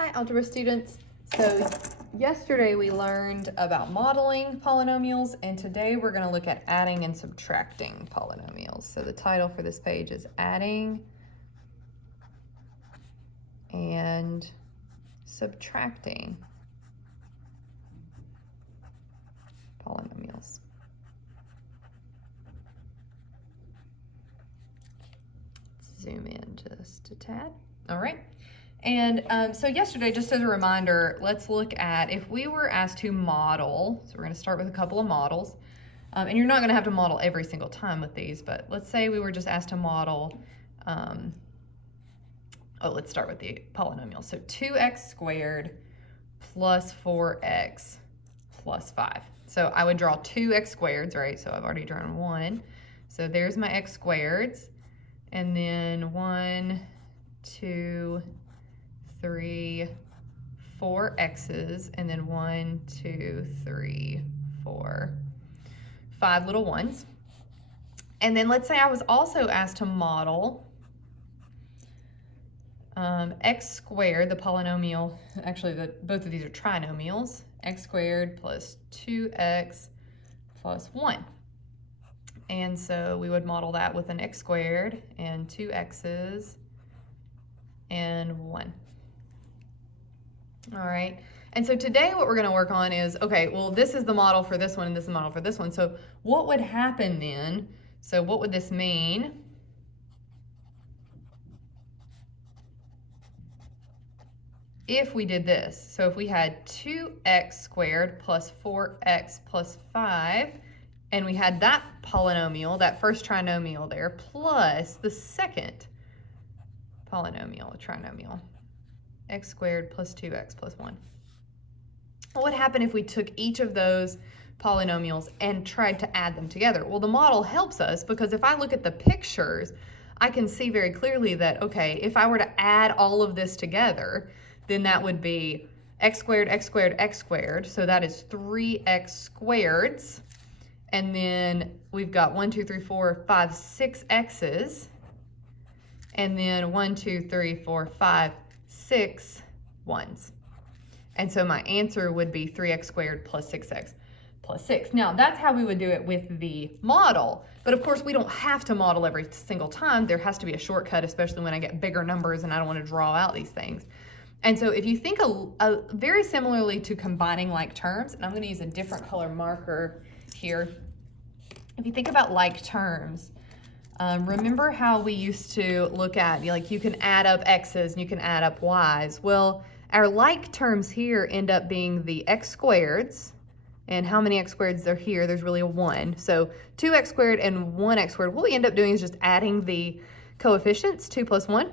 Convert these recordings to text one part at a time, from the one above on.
Hi, algebra students. So yesterday we learned about modeling polynomials, and today we're going to look at adding and subtracting polynomials. So the title for this page is Adding and Subtracting Polynomials. Let's zoom in just a tad. All right. And so yesterday, just as a reminder, let's look at if we were asked to model. So we're going to start with a couple of models. And you're not going to have to model every single time with these, but let's say we were just asked to model, let's start with the polynomial. So 2x squared plus 4x plus 5. So I would draw 2x squareds, right? So I've already drawn one. So there's my x squareds. And then 1, 2, 3, 4 x's, and then 1, 2, 3, 4, 5 little ones. And then let's say I was also asked to model x squared, the polynomial, actually both of these are trinomials, x squared plus 2x plus 1. And so we would model that with an x squared and 2 x's and 1. All right, and so today what we're going to work on is, okay, well, this is the model for this one and this is the model for this one. So what would happen then? So what would this mean? If we did this, so if we had 2x squared plus 4x plus 5, and we had that polynomial, that first trinomial there, plus the second polynomial, trinomial, x squared plus 2x plus 1. What would happen if we took each of those polynomials and tried to add them together? Well, the model helps us because if I look at the pictures, I can see very clearly that, okay, if I were to add all of this together, then that would be x squared, x squared, x squared. So that is 3x squareds. And then we've got 1, 2, 3, 4, 5, 6 x's. And then 1, 2, 3, 4, 5, 6 ones. And so my answer would be 3x squared plus 6x plus 6. Now, that's how we would do it with the model. But of course, we don't have to model every single time. There has to be a shortcut, especially when I get bigger numbers and I don't want to draw out these things. And so if you think very similarly to combining like terms, and I'm going to use a different color marker here. If you think about like terms, remember how we used to look at, like, you can add up x's and you can add up y's. Well, our like terms here end up being the x squareds, and how many x squareds are here? There's really a 1. So 2x squared and 1x squared, what we end up doing is just adding the coefficients, 2 plus 1.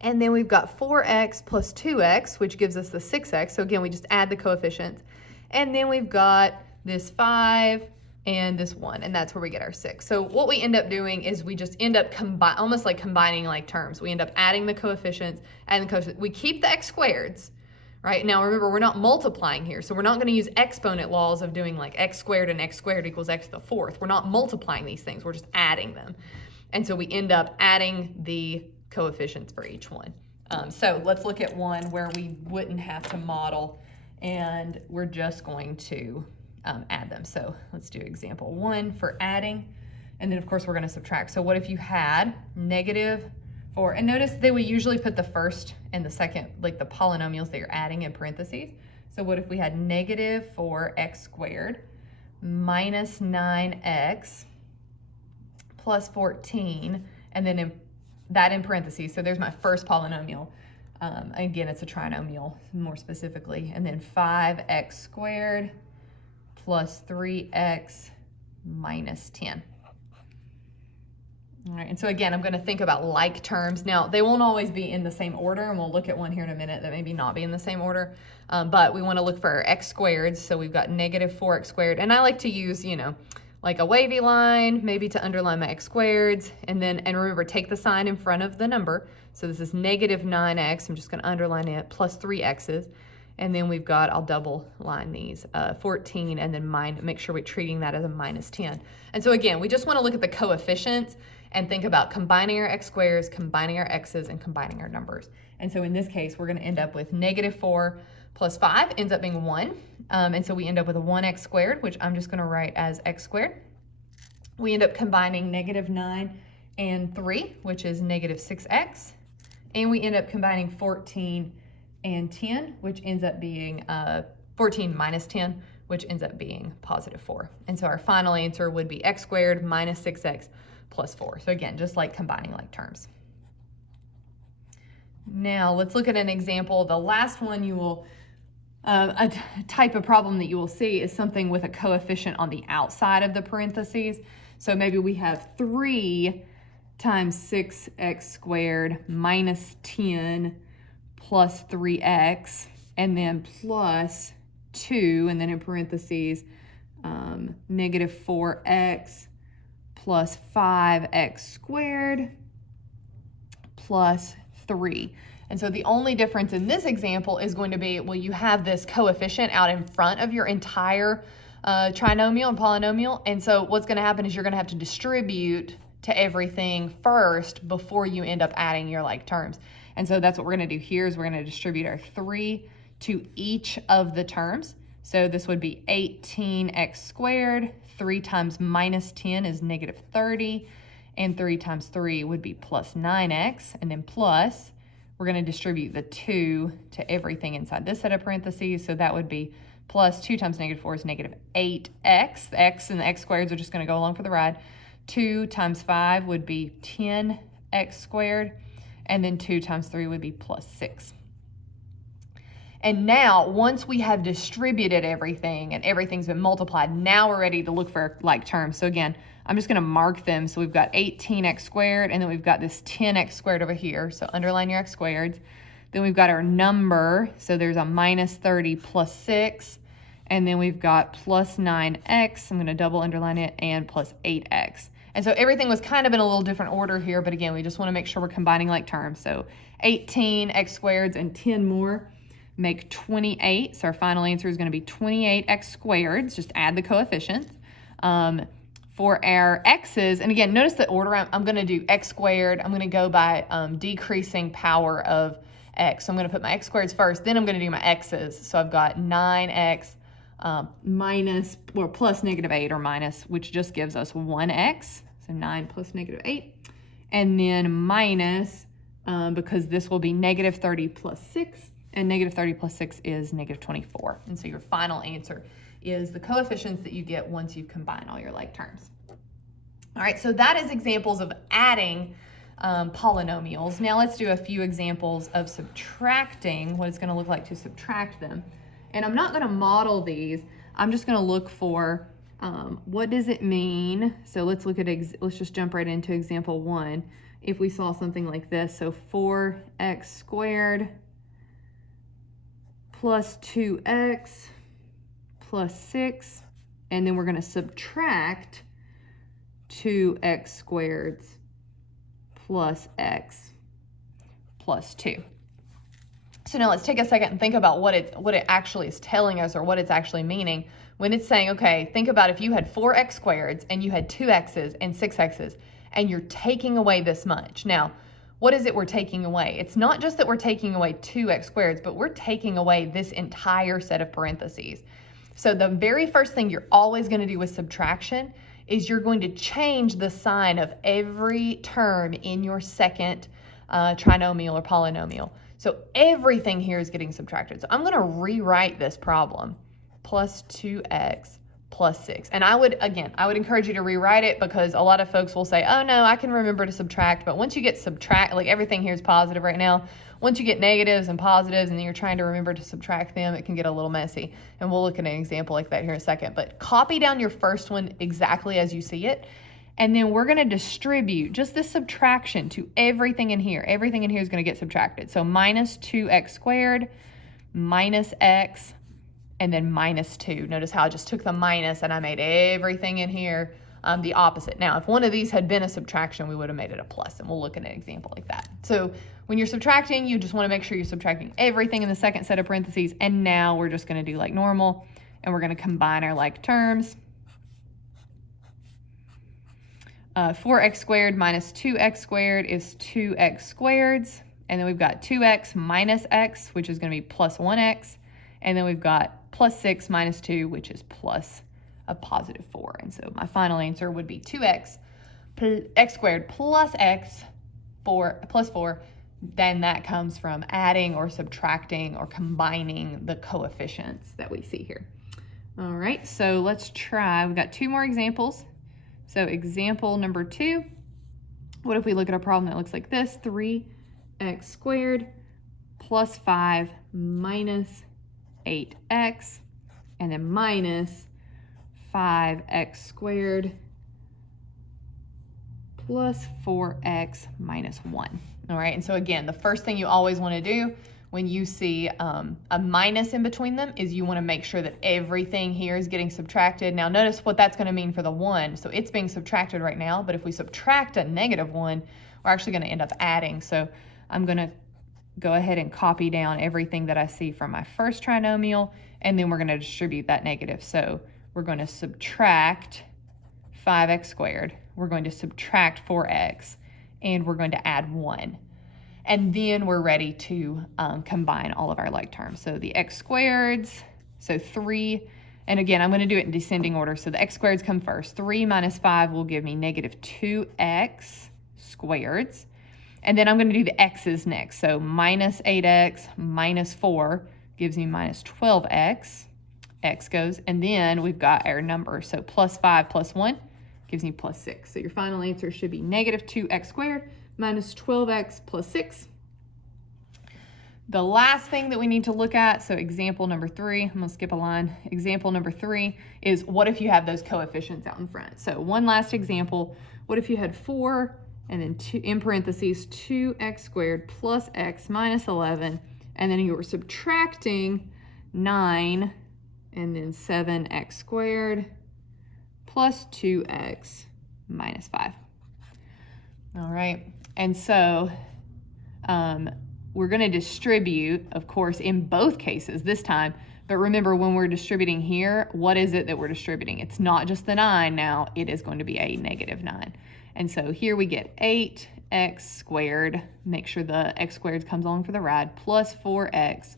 And then we've got 4x plus 2x, which gives us the 6x. So again, we just add the coefficients. And then we've got this 5 and this 1, and that's where we get our 6. So what we end up doing is we just end up almost like combining like terms. We end up adding the coefficients and the coefficients. We keep the x squareds, right? Now remember, we're not multiplying here, so we're not going to use exponent laws of doing like x squared and x squared equals x to the 4th. We're not multiplying these things, we're just adding them. And so we end up adding the coefficients for each one. So let's look at one where we wouldn't have to model, and we're just going to add them. So let's do example 1 for adding, and then of course we're going to subtract. So what if you had -4, and notice they would usually put the first and the second, like the polynomials that you're adding, in parentheses. So what if we had -4x squared minus 9x plus 14, and then that in parentheses. So there's my first polynomial. Again, it's a trinomial more specifically. And then 5x squared plus 3x minus 10. All right, and so again, I'm going to think about like terms. Now, they won't always be in the same order, and we'll look at one here in a minute that maybe not be in the same order. But we want to look for our x squareds. So we've got -4x squared. And I like to use, like a wavy line, maybe to underline my x squareds, and remember, take the sign in front of the number. So this is -9x, I'm just gonna underline it, plus 3 x's, and then we've got, I'll double line these, 14, and then make sure we're treating that as a -10. And so again, we just wanna look at the coefficients, and think about combining our x squares, combining our x's, and combining our numbers. And so in this case, we're going to end up with -4 plus 5 ends up being 1. And so we end up with a 1x squared, which I'm just going to write as x squared. We end up combining -9 and 3, which is -6x. And we end up combining 14 and 10, which ends up being 14 minus 10, which ends up being +4. And so our final answer would be x squared minus 6x plus 4. So again, just like combining like terms. Now let's look at an example. The last one you will, a type of problem that you will see is something with a coefficient on the outside of the parentheses. So maybe we have 3 times 6x squared minus 10 plus 3x, and then plus 2, and then in parentheses, -4x plus 5x squared plus 3. And so the only difference in this example is going to be, well, you have this coefficient out in front of your entire trinomial and polynomial. And so what's going to happen is you're going to have to distribute to everything first before you end up adding your like terms. And so that's what we're going to do here is we're going to distribute our 3 to each of the terms. So this would be 18x squared. 3 times minus 10 is -30. And 3 times 3 would be plus 9x. And then plus, we're going to distribute the 2 to everything inside this set of parentheses. So that would be plus 2 times -4 is -8x. The x and the x squareds are just going to go along for the ride. 2 times 5 would be 10x squared. And then 2 times 3 would be plus 6. And now, once we have distributed everything and everything's been multiplied, now we're ready to look for like terms. So again, I'm just going to mark them. So we've got 18x squared, and then we've got this 10x squared over here. So underline your x squareds. Then we've got our number. So there's a -30 plus 6. And then we've got plus 9x. I'm going to double underline it, and plus 8x. And so everything was kind of in a little different order here. But again, we just want to make sure we're combining like terms. So 18x squareds and 10 more make 28. So our final answer is going to be 28x squareds. Just add the coefficients. For our x's, and again, notice the order. I'm going to do x squared. I'm going to go by decreasing power of x. So I'm going to put my x squareds first. Then I'm going to do my x's. So I've got 9x minus, or plus -8 or minus, which just gives us 1x. So 9 plus -8. And then minus, because this will be -30 plus 6. And -30 plus 6 is -24. And so your final answer is the coefficients that you get once you combine all your like terms. All right, so that is examples of adding polynomials. Now let's do a few examples of subtracting, what it's going to look like to subtract them. And I'm not going to model these. I'm just going to look for what does it mean. So let's look at, let's just jump right into example 1. If we saw something like this, so 4x squared plus 2x plus 6, and then we're going to subtract 2x squareds plus x plus 2. So now let's take a second and think about what it actually is telling us, or what it's actually meaning when it's saying, okay, think about if you had 4x squareds and you had 2x's and 6x's, and you're taking away this much. Now, what is it we're taking away? It's not just that we're taking away 2x squareds, but we're taking away this entire set of parentheses. So the very first thing you're always going to do with subtraction is you're going to change the sign of every term in your second trinomial or polynomial. So everything here is getting subtracted. So I'm going to rewrite this problem, plus 2x plus 6. And I would encourage you to rewrite it, because a lot of folks will say, oh no, I can remember to subtract. But once you get like everything here is positive right now. Once you get negatives and positives and then you're trying to remember to subtract them, it can get a little messy. And we'll look at an example like that here in a second. But copy down your first one exactly as you see it. And then we're going to distribute just this subtraction to everything in here. Everything in here is going to get subtracted. So minus 2x squared minus x, and then minus 2. Notice how I just took the minus and I made everything in here the opposite. Now, if one of these had been a subtraction, we would have made it a plus, and we'll look at an example like that. So when you're subtracting, you just want to make sure you're subtracting everything in the second set of parentheses, and now we're just going to do like normal, and we're going to combine our like terms. 4x squared minus 2x squared is 2x squareds. And then we've got 2x minus x, which is going to be plus 1x. And then we've got plus 6 minus 2, which is plus a positive 4. And so my final answer would be 2x x squared plus x plus 4. Then that comes from adding or subtracting or combining the coefficients that we see here. All right, so let's try. We've got 2 more examples. So example number 2, what if we look at a problem that looks like this? 3x squared plus 5 minus 8x, and then minus 5x squared plus 4x minus 1. All right, and so again, the first thing you always want to do when you see a minus in between them is you want to make sure that everything here is getting subtracted. Now notice what that's going to mean for the 1. So it's being subtracted right now, but if we subtract a negative 1, we're actually going to end up adding. So I'm going to go ahead and copy down everything that I see from my first trinomial, and then we're going to distribute that negative. So we're going to subtract 5x squared, we're going to subtract 4x, and we're going to add 1. And then we're ready to combine all of our like terms. So the x squareds, so 3, and again, I'm going to do it in descending order. So the x squareds come first. 3 minus 5 will give me negative 2x squareds. And then I'm going to do the x's next. So minus 8x minus 4 gives me minus 12x. X goes, and then we've got our number. So plus 5 plus 1 gives me plus 6. So your final answer should be negative 2x squared minus 12x plus 6. The last thing that we need to look at, so example number 3, I'm going to skip a line. Example number 3 is what if you have those coefficients out in front? So one last example, what if you had 4 and then 2, in parentheses 2x squared plus x minus 11, and then you were subtracting 9 and then 7x squared plus 2x minus 5. All right, and so we're going to distribute, of course, in both cases this time, but remember when we're distributing here, what is it that we're distributing? It's not just the 9 now, it is going to be a negative 9. And so here we get 8x squared, make sure the x squared comes along for the ride, plus 4x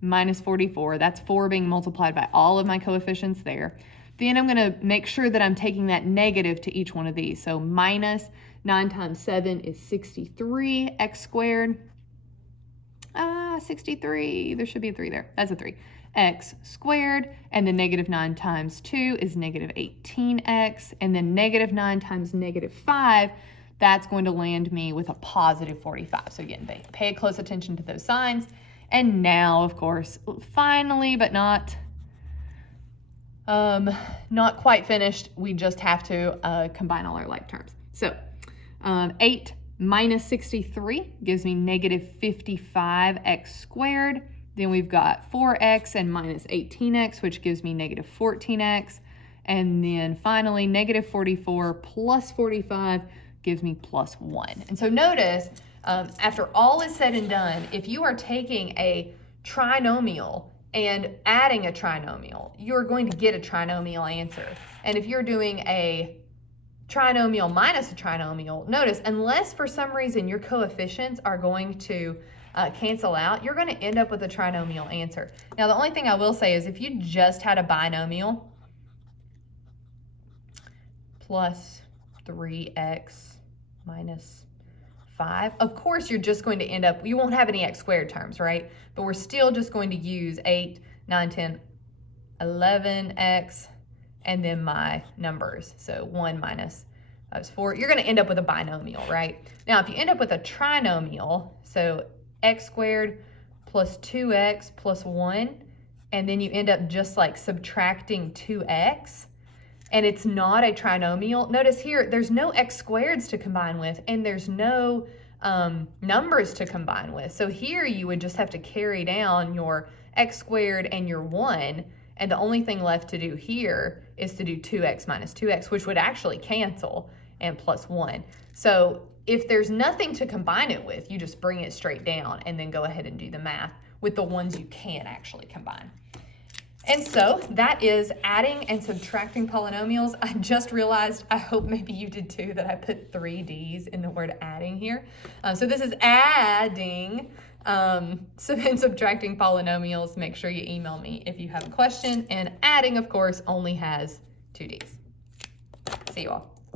minus 44. That's 4 being multiplied by all of my coefficients there. Then I'm going to make sure that I'm taking that negative to each one of these. So minus 9 times 7 is 63 x squared. 63, there should be a 3 there. That's a 3. X squared, and then negative 9 times 2 is negative 18x, and then negative 9 times negative 5, that's going to land me with a positive 45. So again, pay close attention to those signs. And now, of course, finally, but not quite finished, we just have to combine all our like terms. So 8 minus 63 gives me negative 55x squared. Then we've got 4x and minus 18x, which gives me negative 14x. And then finally, negative 44 plus 45 gives me plus 1. And so notice, after all is said and done, if you are taking a trinomial and adding a trinomial, you're going to get a trinomial answer. And if you're doing a trinomial minus a trinomial, notice, unless for some reason your coefficients are going to cancel out, you're going to end up with a trinomial answer. Now, the only thing I will say is if you just had a binomial, plus 3x minus 5, of course you're just going to end up, you won't have any x squared terms, right? But we're still just going to use 8, 9, 10, 11x, and then my numbers. So 1 minus 5 is 4. You're going to end up with a binomial, right? Now, if you end up with a trinomial, so x squared plus 2x plus 1, and then you end up just like subtracting 2x, and it's not a trinomial. Notice here, there's no x squareds to combine with, and there's no numbers to combine with. So here you would just have to carry down your x squared and your 1, and the only thing left to do here is to do 2x minus 2x, which would actually cancel, and plus 1. So if there's nothing to combine it with, you just bring it straight down and then go ahead and do the math with the ones you can actually combine. And so that is adding and subtracting polynomials. I just realized, I hope maybe you did too, that I put 3 D's in the word adding here. So this is adding and subtracting polynomials. Make sure you email me if you have a question. And adding, of course, only has 2 D's. See you all.